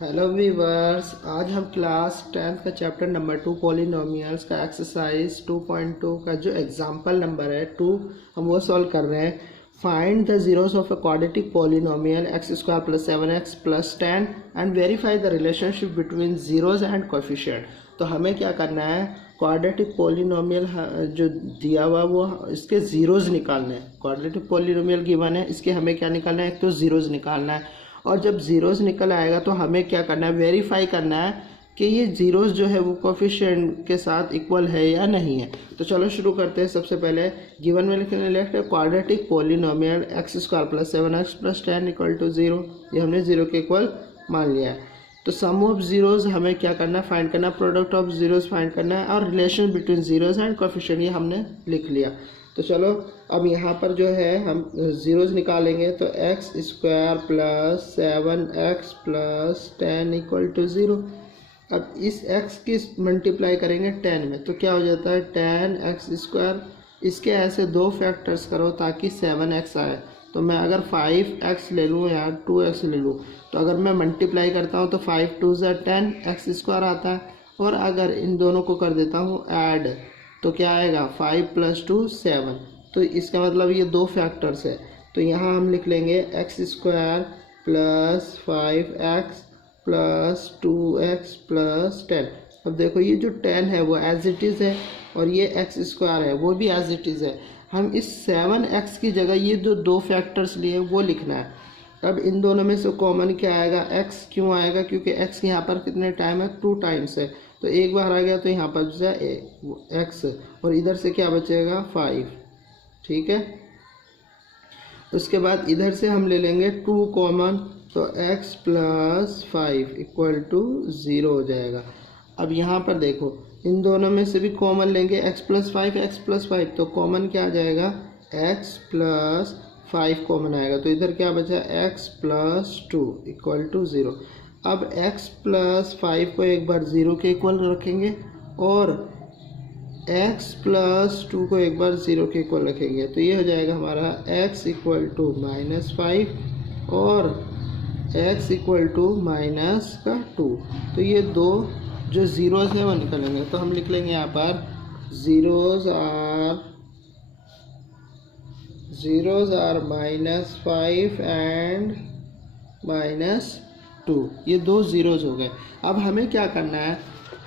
Hello viewers, आज हम class 10th का चैप्टर नंबर 2 पॉलिनोमियल्स का एक्सरसाइज 2.2 का जो एग्जांपल नंबर है 2 हम वो सॉल्व कर रहे हैं। Find the zeros of a quadratic polynomial x square plus 7x plus 10 and verify the relationship between zeros and coefficient. तो हमें क्या करना है, क्वाड्रेटिक पॉलिनोमियल जो दिया हुआ वो इसके ज़ीरोज़ निकालने हैं। क्वाड्रेटिक पॉलिनोमियल गिवन है, इसके हमें क्या निकालना है, एक तो ज़ीरोज़ निकालना है। और जब ज़ीरोज़ निकल आएगा तो हमें क्या करना है, वेरीफाई करना है कि ये ज़ीरोज़ जो है वो कोएफिशिएंट के साथ इक्वल है या नहीं है। तो चलो शुरू करते हैं। सबसे पहले गिवन में लिखने left quadratic polynomial x square plus 7x plus 10 equal to 0। ये हमने 0 के इक्वल मान लिया है। तो सम ऑफ जीरोज़ हमें क्या करना है, फाइंड करना, प्रोडक्ट ऑफ जीरोज़ फाइंड करना है, और relation between zeros and coefficient ये हमने लिख लिया। तो चलो अब यहाँ पर जो है हम जीरोज़ निकालेंगे। तो x square plus 7x plus 10 equal to 0। अब इस x की मल्टीप्लाई करेंगे 10 में, तो क्या हो जाता है 10x स्क्वायर। इसके ऐसे दो फैक्टर्स करो ताकि 7x आए। तो मैं अगर 5x ले लूँ या 2x ले लूँ, तो अगर मैं मल्टीप्लाई करता हूँ तो 5 2 ज़ा 10 x स्क्वायर आता है। और अगर इन दोनों को कर देता हूँ ऐड, तो क्या आएगा 5 प्लस 2 7। तो इसका मतलब ये दो फैक्टर्स है। तो यहाँ हम लिख लेंगे x square plus 5x plus 2x plus 10। अब देखो ये जो 10 है वो एज इट इज़ है, और ये एक्स स्क्वायर है वो भी एज इट इज़ है। हम इस 7x की जगह ये जो दो फैक्टर्स लिए वो लिखना है। अब इन दोनों में से कॉमन क्या आएगा, x क्यों आएगा, क्योंकि x यहाँ पर कितने टाइम है, 2 टाइम्स है। तो एक बार आ गया तो यहाँ पर जो है x, और इधर से क्या बचेगा 5। ठीक है, उसके बाद इधर से हम ले लेंगे 2 कॉमन, तो x प्लस 5 इक्वल टू 0 हो जाएगा। अब यहाँ पर देखो इन दोनों में से भी कॉमन लेंगे, x प्लस 5, तो कॉमन क्या आ जाएगा, x प्लस 5 कॉमन आएगा। तो इधर क्या बचा, x प्लस 2 इक्वल टू 0। अब x प्लस 5 को एक बार 0 के इक्वल रखेंगे, और x प्लस 2 को एक बार 0 के इक्वल रखेंगे। तो ये हो जाएगा हमारा x इक्वल टू -5 और x इक्वल टू -2। तो ये दो जो ज़ीरोज़ है वो निकलेंगे। तो हम लिख लेंगे यहाँ पर ज़ीरोज़ आर -5 एंड -2। ये दो ज़ीरोज़ हो गए। अब हमें क्या करना है,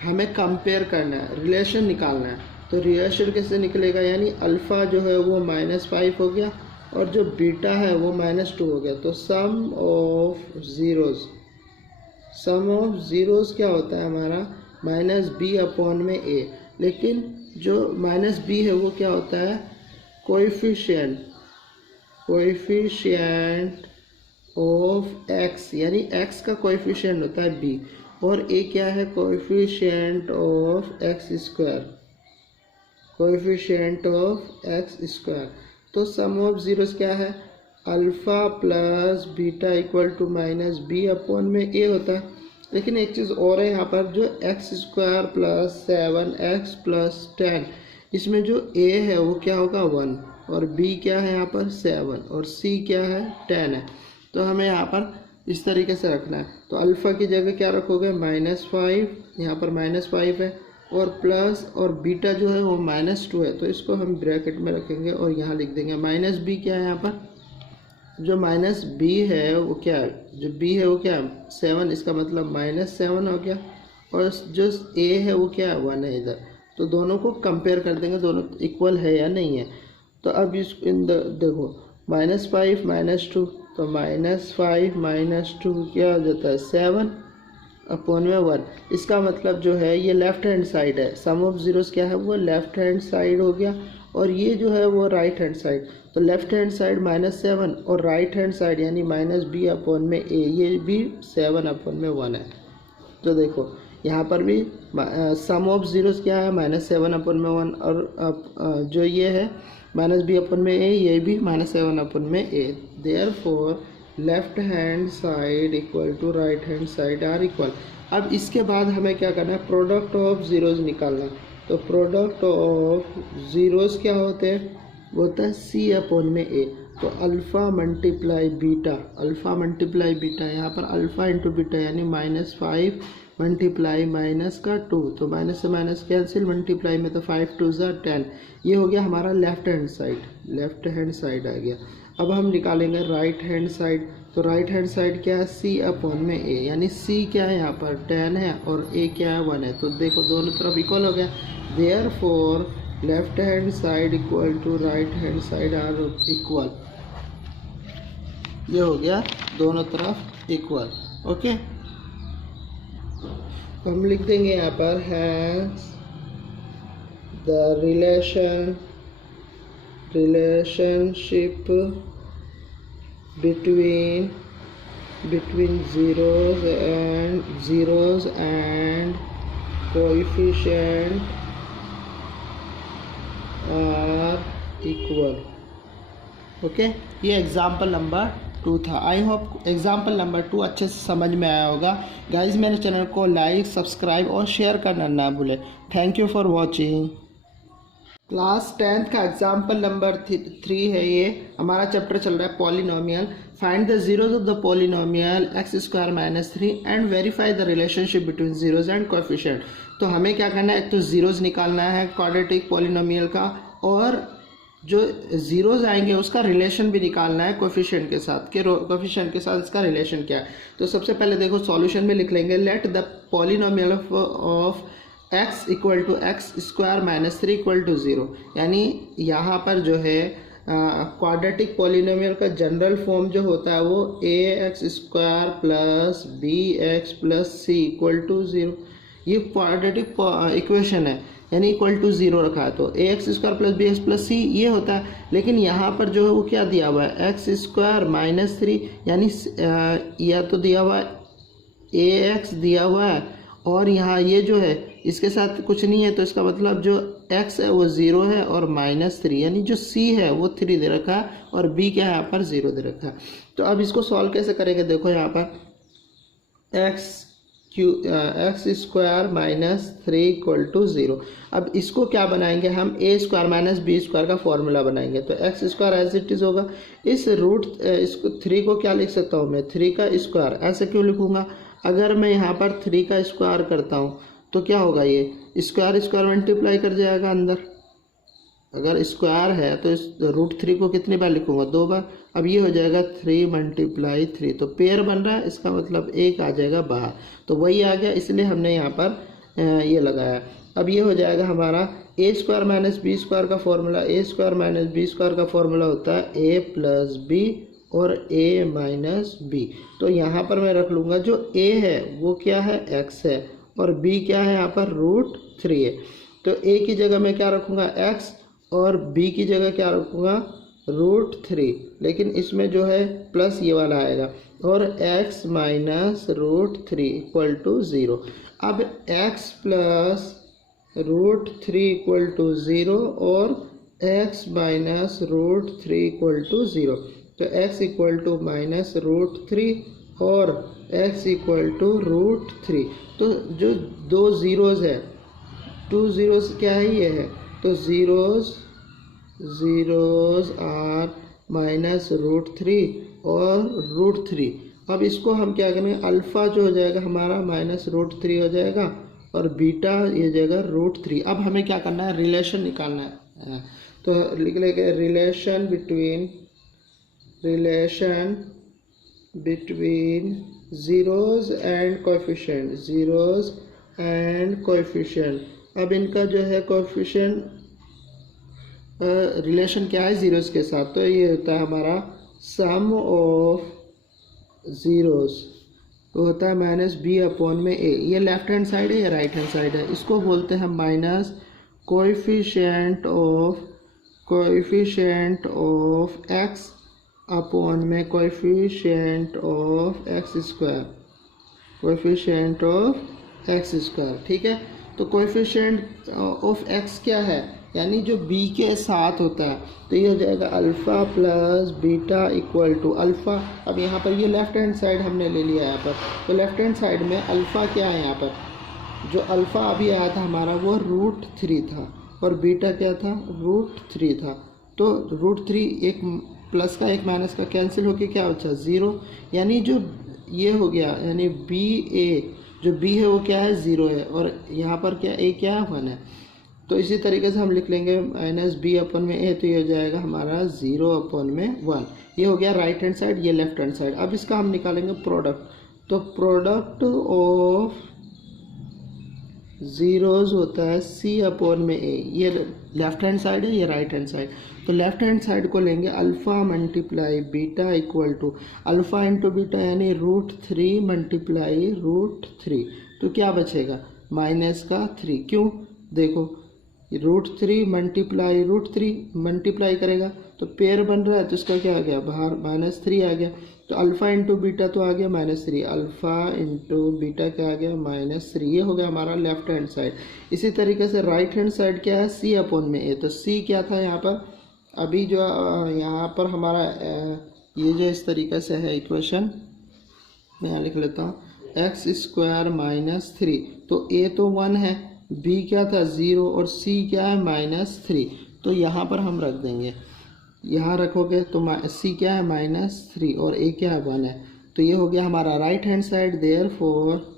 हमें कंपेयर करना है, रिलेशन निकालना है। तो रिलेशन कैसे निकलेगा, यानी अल्फ़ा जो है वो -5 हो गया और जो बीटा है वो -2 हो गया। तो सम ऑफ ज़ीरोज़ क्या होता है हमारा, -b अपॉन में a। लेकिन जो -b है वो क्या होता है, कोएफिशिएंट ऑफ x, यानी x का कोएफिशिएंट होता है b, और a क्या है, कोएफिशिएंट ऑफ x स्क्वायर। तो सम ऑफ ज़ीरोज़ क्या है, alpha plus beta equal to -b upon में a होता है। लेकिन एक चीज़ और है यहाँ पर, जो x square plus 7x plus 10, इसमें जो a है वो क्या होगा 1, और b क्या है यहाँ पर 7, और c क्या है 10 है। तो हमें यहाँ पर इस तरीके से रखना है। तो अल्फ़ा की जगह क्या रखोगे, -5, यहाँ पर -5 है, और प्लस, और बीटा जो है वो -2 है। तो इसको हम ब्रैकेट में रखेंगे और यहाँ लिख देंगे -b क्या है यहाँ पर, जो -b है वो क्या है, जो b है वो क्या है 7, इसका मतलब -7 हो गया, और जो a है वो क्या है 1 है इधर। तो दोनों को कंपेयर कर देंगे, दोनों इक्वल है या नहीं है। तो अब इस देखो -5 -2, तो -5 -2 क्या हो जाता है 7 अपॉन में 1। इसका मतलब जो है ये लेफ्ट हैंड साइड है, सम ऑफ ज़ीरोज़ क्या है वो लेफ्ट हैंड साइड हो गया, और ये जो है वो राइट हैंड साइड। तो लेफ्ट हैंड साइड -7 और राइट हैंड साइड यानी -b अपॉन में a, ये भी 7 अपॉन में 1 है। तो देखो यहाँ पर भी सम ऑफ ज़ीरोज़ क्या है, -7 अपॉन में 1, और जो ये है -b अपॉन में a, ये भी -7 अपॉन में a। Therefore left hand side equal to right hand side are equal. अब इसके बाद हमें क्या करना है, प्रोडक्ट ऑफ ज़ीरोज़ निकालना। तो प्रोडक्ट ऑफ ज़ीरोज़ क्या होते हैं, वो होता है c अपॉन में a। तो alpha multiply beta, alpha multiply beta, यहाँ पर अल्फ़ा इंटू बीटा यानी -5 मल्टीप्लाई -2, तो माइनस से माइनस कैंसिल, मल्टीप्लाई में तो 5 2 ज़ा 10। ये हो गया हमारा left hand side, left hand side आ गया। अब हम निकालेंगे राइट हैंड साइड। तो राइट हैंड साइड क्या है, c अपॉन में a, यानी c क्या है यहाँ पर 10 है और a क्या है 1 है। तो देखो दोनों तरफ इक्वल हो गया, therefore left hand side equal to right hand side are equal. ये हो गया दोनों तरफ इक्वल। ओके, तो हम लिख देंगे यहाँ पर has the relationship between zeros and coefficient are equal। Okay, ये एग्जाम्पल नंबर 2 था। आई होप एग्जाम्पल नंबर 2 अच्छे से समझ में आया होगा। गाइज मेरे चैनल को लाइक, सब्सक्राइब और शेयर करना ना भूलें। Thank you for watching. Class 10th का एग्जाम्पल नंबर 3 है। ये हमारा चैप्टर चल रहा है polynomial. Find the zeros of the polynomial x² - 3 and verify the relationship between zeros and coefficient. तो हमें क्या करना है, एक तो जीरोज निकालना है क्वाड्रेटिक पॉलिनोमियल का, और जो जीरोज आएंगे उसका रिलेशन भी निकालना है कोएफिशिएंट के साथ, कि कोएफिशिएंट के साथ इसका रिलेशन क्या है। तो सबसे पहले देखो सॉल्यूशन में लिख लेंगे, let the polynomial of x equal to x² - 3 equal to 0। यानी यहाँ पर जो है क्वाड्रेटिक पॉलिनोमियल का जनरल फॉर्म जो होता है वो ax² plus bx plus c equal to 0। ये क्वाड्रेटिक इक्वेशन है, यानी इक्वल टू 0 रखा है, तो ax² plus bx plus c ये होता है। लेकिन यहाँ पर जो है वो क्या दिया हुआ है, x² - 3, यानी या तो दिया हुआ है ax दिया हुआ है, और यहाँ ये जो है इसके साथ कुछ नहीं है, तो इसका मतलब जो x है वो 0 है और -3, यानी जो c है वो 3 दे रखा है और b क्या है यहाँ पर 0 दे रखा है। तो अब इसको सॉल्व कैसे करेंगे, देखो यहाँ पर x² - 3 इक्वल टू 0। अब इसको क्या बनाएंगे हम, a² - b² का फॉर्मूला बनाएंगे। तो x² एज इट इज़ होगा, इस इसको 3 को क्या लिख सकता हूँ मैं, 3 का स्क्वायर। ऐसे क्यों लिखूँगा, अगर मैं यहाँ पर 3 का स्क्वायर करता हूँ तो क्या होगा, ये स्क्वायर मल्टीप्लाई कर जाएगा अंदर। अगर स्क्वायर है तो इस √3 को कितनी बार लिखूँगा, 2 बार। अब ये हो जाएगा 3 × 3, तो पेयर बन रहा है, इसका मतलब 1 आ जाएगा बाहर, तो वही आ गया, इसलिए हमने यहाँ पर ये लगाया। अब ये हो जाएगा हमारा a² - b² का फॉर्मूला। a² - b² का फॉर्मूला होता है a + b और a - b। तो यहाँ पर मैं रख लूँगा जो a है वो क्या है, x है, और b क्या है यहाँ पर √3 है। तो a की जगह मैं क्या रखूँगा, x, और b की जगह क्या रखूँगा √3, लेकिन इसमें जो है प्लस ये वाला आएगा, और x - √3 इक्वल टू 0। अब x प्लस √3 इक्वल टू 0 और x - √3 इक्वल टू 0। तो x इक्वल टू -√3 और x इक्वल टू √3। तो जो 2 ज़ीरोज़ है, 2 ज़ीरोज़ क्या है, ये है, तो ज़ीरोज़ आर -√3 और √3। अब इसको हम क्या करेंगे, अल्फ़ा जो हो जाएगा हमारा -√3 हो जाएगा, और बीटा ये जाएगा √3। अब हमें क्या करना है, रिलेशन निकालना है। तो लिख लेंगे relation between zeros and coefficient. अब इनका जो है कोएफिशिएंट रिलेशन क्या है ज़ीरोज़ के साथ, तो ये होता है हमारा सम ऑफ ज़ीरोज़, तो होता है -b/a। ये लेफ्ट हैंड साइड है, या राइट हैंड साइड है, इसको बोलते हैं minus coefficient of x upon में कोएफिशिएंट ऑफ x²। ठीक है, तो कोएफिशिएंट ऑफ x क्या है, यानी जो b के साथ होता है, तो ये हो जाएगा alpha plus beta equal to alpha. अब यहाँ पर ये लेफ्ट हैंड साइड हमने ले लिया यहाँ पर, तो लेफ्ट हैंड साइड में अल्फ़ा क्या है, यहाँ पर जो अल्फ़ा अभी आया था हमारा वो √3 था, और बीटा क्या था, √3 था। तो √3 एक प्लस का एक माइनस का कैंसिल होके क्या बचा 0, यानी जो ये हो गया, यानी बी ए जो बी है वो क्या है 0 है, और यहाँ पर क्या ए क्या है 1 है। तो इसी तरीके से हम लिख लेंगे माइनस बी अपन में ए, तो ये हो जाएगा हमारा 0 अपन में 1। ये हो गया राइट हैंड साइड, ये लेफ्ट हैंड साइड। अब इसका हम निकालेंगे प्रोडक्ट, तो प्रोडक्ट ऑफ जीरोज होता है सी अपॉन में ए। ये लेफ्ट हैंड साइड है, ये राइट हैंड साइड। तो लेफ्ट हैंड साइड को लेंगे alpha multiply beta equal to alpha into beta, यानी √3 मल्टीप्लाई √3। तो क्या बचेगा माइनस का 3। क्यों, देखो √3 मल्टीप्लाई √3 मल्टीप्लाई करेगा तो पेयर बन रहा है, तो इसका क्या आ गया बाहर -3 आ गया। तो अल्फ़ा इंटू बीटा तो आ गया -3, अल्फ़ा इंटू बीटा क्या आ गया -3। ये हो गया हमारा लेफ्ट हैंड साइड। इसी तरीके से राइट हैंड साइड क्या है सी अपॉन में ए। तो सी क्या था यहाँ पर, अभी जो यहाँ पर हमारा ये जो इस तरीके से है इक्वेशन, मैं यहाँ लिख लेता हूँ x² - 3। तो a तो 1 है, b क्या था 0 और c क्या है -3। तो यहाँ पर हम रख देंगे, यहाँ रखोगे तो c क्या है -3 और a क्या है 1 है। तो ये हो गया हमारा right hand side. Therefore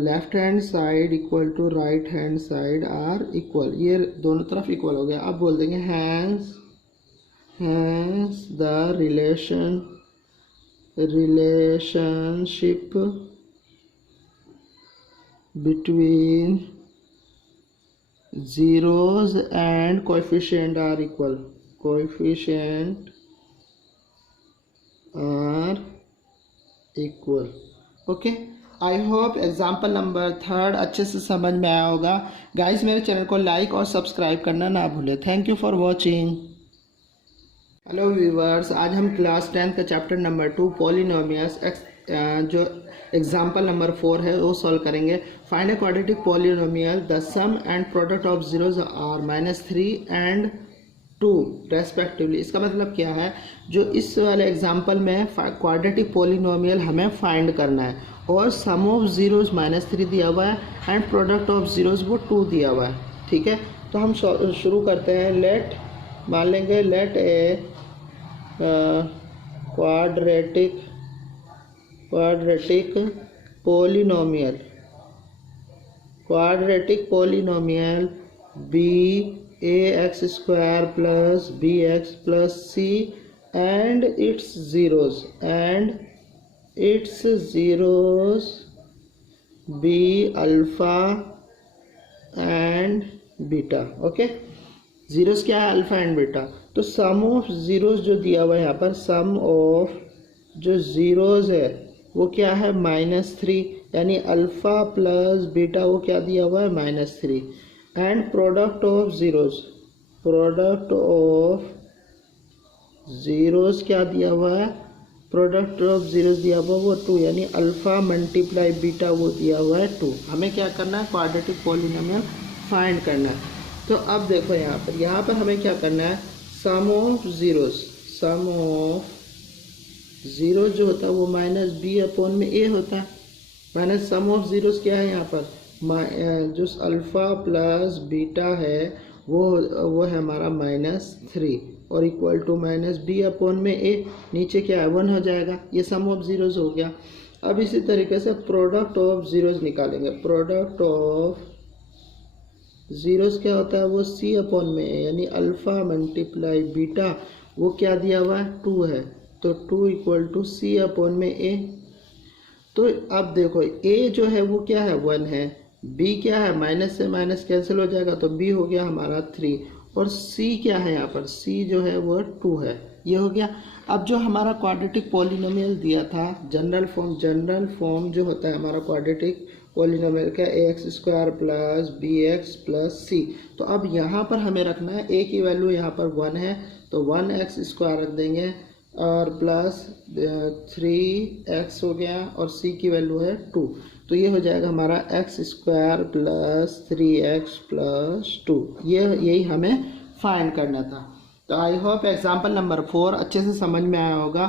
left hand side equal to right hand side are equal, ये दोनों तरफ इक्वल हो गया। अब बोल देंगे hence the relationship between zeros and coefficient are equal, coefficient are equal। Okay, I hope example number 3 अच्छे से समझ में आया होगा। गाइस मेरे चैनल को लाइक और सब्सक्राइब करना ना भूलें। Thank you for watching. Hello viewers, आज हम क्लास 10 का चैप्टर नंबर 2 पॉलिनोमियल्स जो एग्जाम्पल नंबर 4 है वो सॉल्व करेंगे। Find a quadratic polynomial the sum and product of zeros are -3 and 2 respectively. इसका मतलब क्या है, जो इस वाले एग्जाम्पल में क्वाड्रेटिक पॉलिनोमियल हमें फाइंड करना है और सम ऑफ जीरोज -3 दिया हुआ है एंड प्रोडक्ट ऑफ जीरोज वो 2 दिया हुआ है। ठीक है, तो हम शुरू करते हैं। लेट मान लेंगे let a quadratic polynomial be ax² plus bx plus c and its zeros be alpha and beta। Okay, zeros क्या है अल्फा एंड बीटा। तो सम ऑफ जीरोस जो दिया हुआ है यहाँ पर, सम ऑफ जो जीरोस है वो क्या है -3, यानी अल्फ़ा प्लस बीटा वो क्या दिया हुआ है -3। एंड प्रोडक्ट ऑफ जीरोस क्या दिया हुआ है, प्रोडक्ट ऑफ जीरोस दिया हुआ वो 2, यानी अल्फ़ा मल्टीप्लाई बीटा वो दिया हुआ है 2। हमें क्या करना है, क्वाड्रेटिक पॉलिनोमियल फाइंड करना है। तो अब देखो यहाँ पर हमें क्या करना है, सम ऑफ जीरो जो होता है वो -b अपॉन में a होता है, माइनस सम ऑफ जीरोस क्या है यहाँ पर जो अल्फ़ा प्लस बीटा है वो है हमारा -3 और इक्वल टू -b अपॉन में a, नीचे क्या है 1 हो जाएगा। ये सम ऑफ जीरोस हो गया। अब इसी तरीके से प्रोडक्ट ऑफ जीरोस निकालेंगे। प्रोडक्ट ऑफ जीरोस क्या होता है, वो c अपॉन में a, यानी अल्फ़ा मल्टीप्लाई बीटा वो क्या दिया हुआ है 2 है, तो 2 इक्वल टू c अपॉन में a। तो अब देखो a जो है वो क्या है 1 है, b क्या है माइनस से माइनस कैंसिल हो जाएगा तो b हो गया हमारा 3, और c क्या है यहाँ पर, c जो है वो 2 है। ये हो गया। अब जो हमारा क्वाड्रेटिक पॉलिनोमियल दिया था जनरल फॉर्म जो होता है हमारा क्वाड्रेटिक पॉलिनोमियल का ax² plus bx plus c। तो अब यहाँ पर हमें रखना है a की वैल्यू यहाँ पर 1 है तो 1x² रख देंगे और प्लस 3x हो गया और c की वैल्यू है 2। तो ये हो जाएगा हमारा x² प्लस 3x प्लस 2। यही हमें फाइंड करना था। तो आई होप एग्जाम्पल नंबर 4 अच्छे से समझ में आया होगा।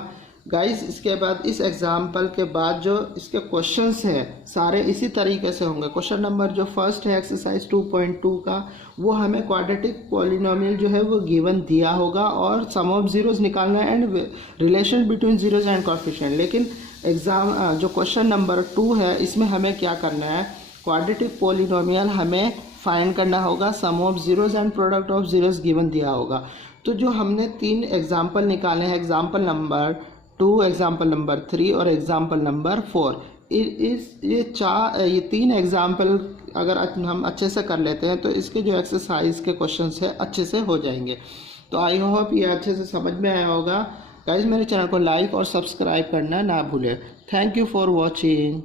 गाइस इसके बाद इस एग्जाम्पल के बाद जो इसके क्वेश्चंस हैं सारे इसी तरीके से होंगे। क्वेश्चन नंबर जो फर्स्ट है एक्सरसाइज 2.2 का, वो हमें क्वाड्रेटिक पॉलिनोमियल जो है वो गिवन दिया होगा और सम ऑफ जीरोस निकालना है and relation between zeros and coefficient. लेकिन जो क्वेश्चन नंबर 2 है इसमें हमें क्या करना है, क्वाड्रेटिक पॉलिनोमियल हमें फाइंड करना होगा, sum of zeros and product of zeros given दिया होगा। तो जो हमने 3 एग्जाम्पल निकाले हैं, एग्जाम्पल नंबर 2, एग्जाम्पल नंबर 3 और एग्जाम्पल नंबर 4, ये 3 एग्जाम्पल अगर हम अच्छे से कर लेते हैं तो इसके जो एक्सरसाइज के क्वेश्चंस है अच्छे से हो जाएंगे। तो आई होप ये अच्छे से समझ में आया होगा। गाइस मेरे चैनल को लाइक और सब्सक्राइब करना ना भूलें। Thank you for watching.